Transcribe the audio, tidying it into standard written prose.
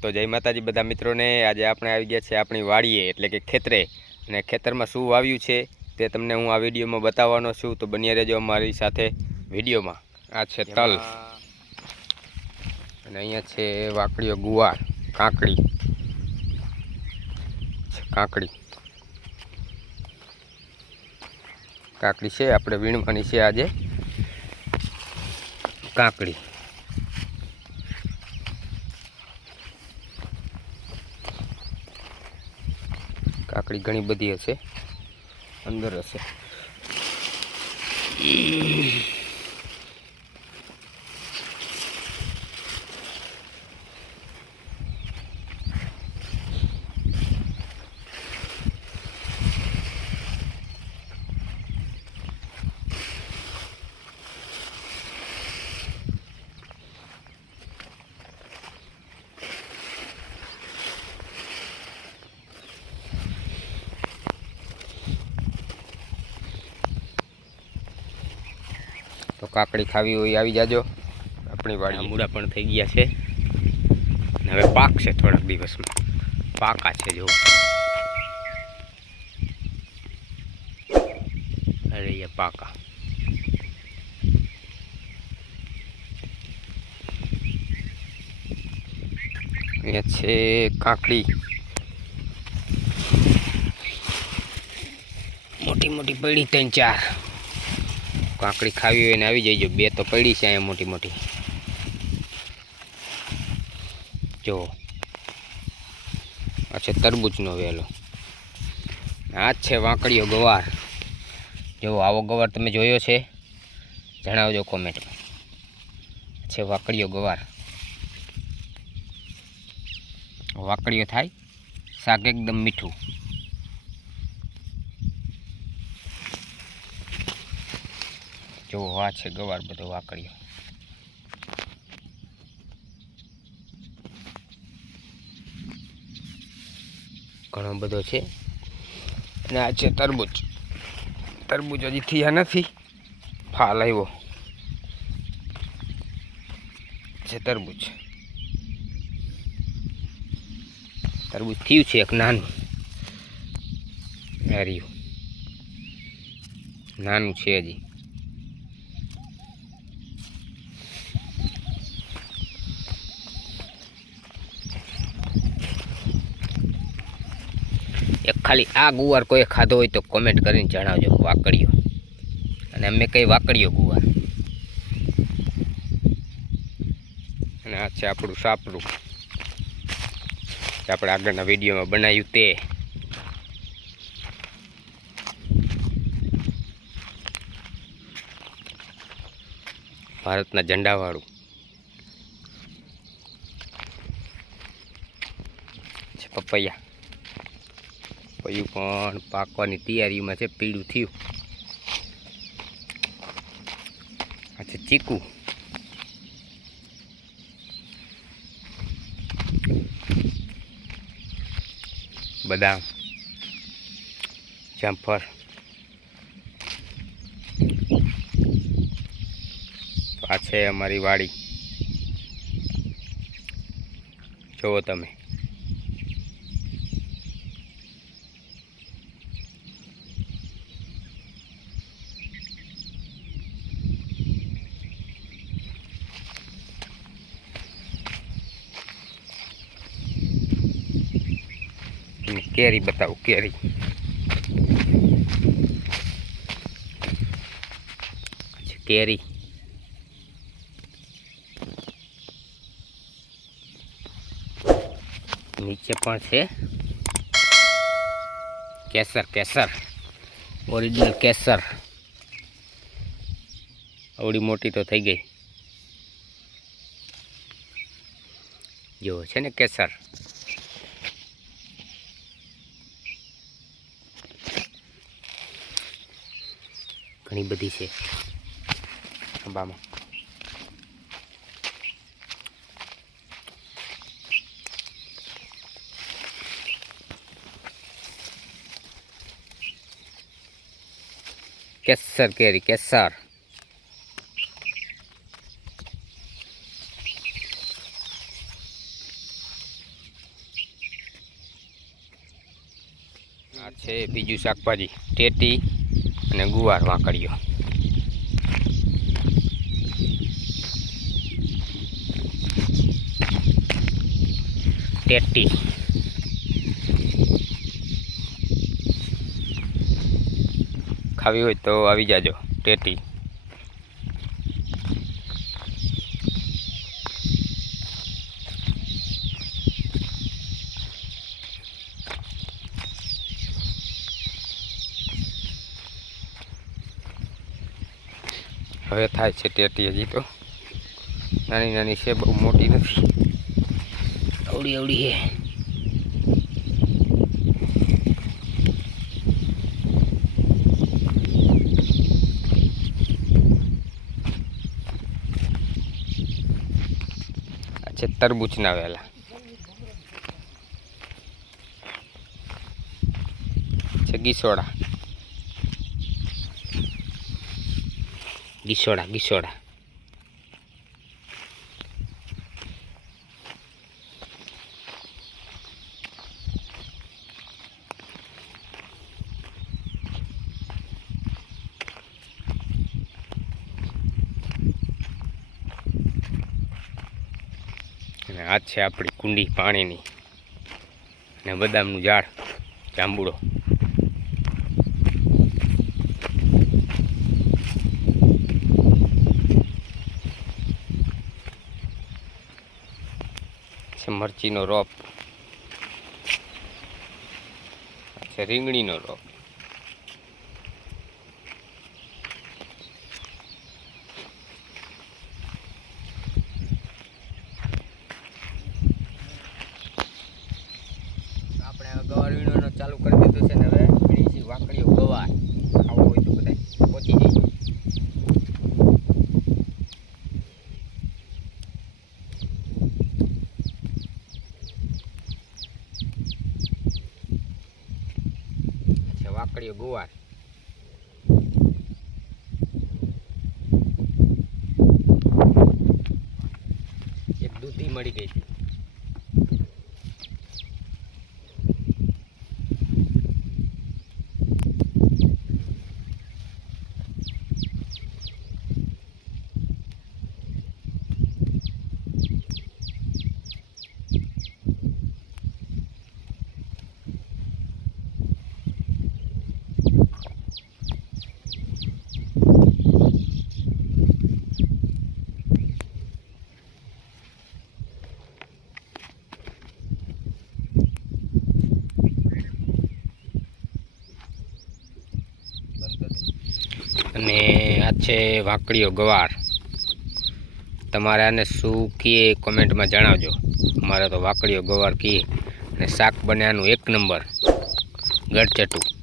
તો જય માતાજી બધા મિત્રોને। આજે આપણે આવી ગયા છે આપણી વાડીએ એટલે કે ખેતરે, અને ખેતરમાં શું વાવ્યું છે તે તમને હું આ વિડીયોમાં બતાવવાનો છું। તો બન્યા રહેજો અમારી સાથે વિડીયોમાં। આ છે તલ, અને અહીંયા છે વાકડીઓ ગુવાર, કાકડી કાકડી છે, આપણે વીણવાની છે આજે કાકડી। કાકડી ઘણી બધી હશે, અંદર હશે। તો કાકડી ખાવી હોય આવી જાજો આપણી વાડી। મૂળા પણ થઈ ગયા છે, હવે પાકશે થોડાક દિવસમાં, પાકા છે જો। અરે એ પાકા, અહીંયા છે કાકડી, મોટી મોટી પડી 3-4 કાકડી ખાવી હોય ને આવી જઈજો। 2 તો પડી છે અહીંયા મોટી મોટી જો। આ છે તરબૂચનો વેલો, આ જ છે વાંકડીયો ગવાર। જો આવો ગવાર તમે જોયો છે જણાવજો કોમેન્ટમાં। છે વાંકડીયો ગવાર, વાંકડીયો થાય શાક એકદમ મીઠું। જો આ છે ગવાર બધો વાકડીઓ, ઘણો બધો છે। અને આ છે તરબૂચ, તરબૂચ હજી થયા નથી, ફાલ આવ્યો છે તરબૂચ। તરબૂચ થયું છે એક નાનું, હાર્યું નાનું છે હજી। એક ખાલી આ ગુવાર કોઈ ખાધો હોય તો કોમેન્ટ કરીને જણાવજો, વાકડીઓ, અને અમે કઈ વાકડીઓ ગુવાર। અને આ છે આપણું સાપરું, આપણે આગળના વિડીયોમાં બનાવ્યું તે। ભારતના ઝંડાવાળું છે પપૈયા, પપૈયું પણ પાકવાની તૈયારીમાં છે, પીળું થયું। આ છે ચીકુ, બદામ, જામફળ, આ છે અમારી વાડી, જુઓ તમે। કેરી બતાવું, કેરી કેરી નીચે પણ છે કેસર, કેસર ઓરિજિનલ કેસર, આવડી મોટી તો થઈ ગઈ જો છે ને કેસર। ઘણી બધી છે આંબામાં। કેસર કેરી, કેસર આ છે બીજું શાકભાજી, ટેટી અને ગુવાર વાંકડીયો. ટેટી ખાવી હોય તો આવી જાજો. ટેટી હવે થાય છે ટેટી. હજી તો નાની નાની છે, બહુ મોટી નથી. અવડી અવડી છે. આ છે તરબૂચના વેલા. છે ગીસોડા. ગીસોડા ગીસોડા અને આ છે આપણી કુંડી પાણીની અને બદામનું ઝાડ, જાંબુડો. મરચીનો રોપ છે, રીંગણીનો રોપ. આપણે ગવાર વીણવાનો ચાલુ કરી દીધું છે ને હવે વીણી વાકડીઓ ગવાર ખાવો હોય તો બધા પહોંચી જાય. વાકડીઓ ગુવાર. એક દૂધી મળી ગઈ છે. અને આ છે વાંકડીઓ ગવાર. તમારે આને શું કહીએ કોમેન્ટમાં જણાવજો. અમારે તો વાંકડીઓ ગવાર કહીએ અને શાક બને આનું એક નંબર, ગળચટું.